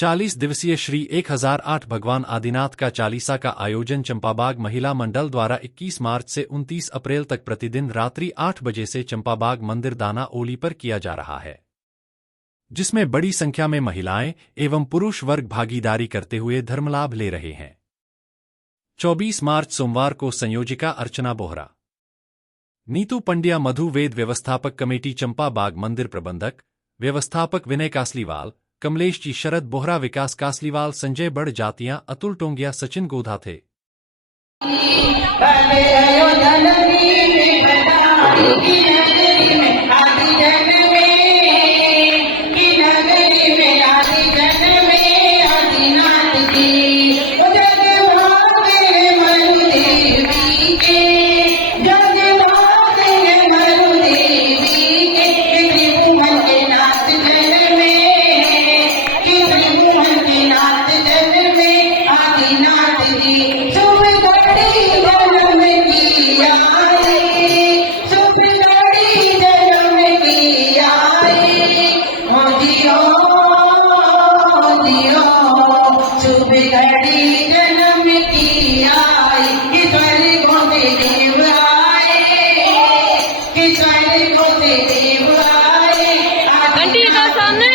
40 दिवसीय श्री 1008 भगवान आदिनाथ का चालीसा का आयोजन चंपाबाग महिला मंडल द्वारा 21 मार्च से 29 अप्रैल तक प्रतिदिन रात्रि 8 बजे से चंपाबाग मंदिर दाना ओली पर किया जा रहा है, जिसमें बड़ी संख्या में महिलाएं एवं पुरुष वर्ग भागीदारी करते हुए धर्मलाभ ले रहे हैं। 24 मार्च सोमवार को संयोजिका अर्चना बोहरा, नीतू पंड्या, मधु वेद, व्यवस्थापक कमेटी चंपाबाग मंदिर प्रबंधक व्यवस्थापक विनय कासलीवाल, कमलेश जी, शरद बोहरा, विकास कासलीवाल, संजय बड़ जातियां, अतुल टोंगिया, सचिन गोधा थे। घंटी का सामने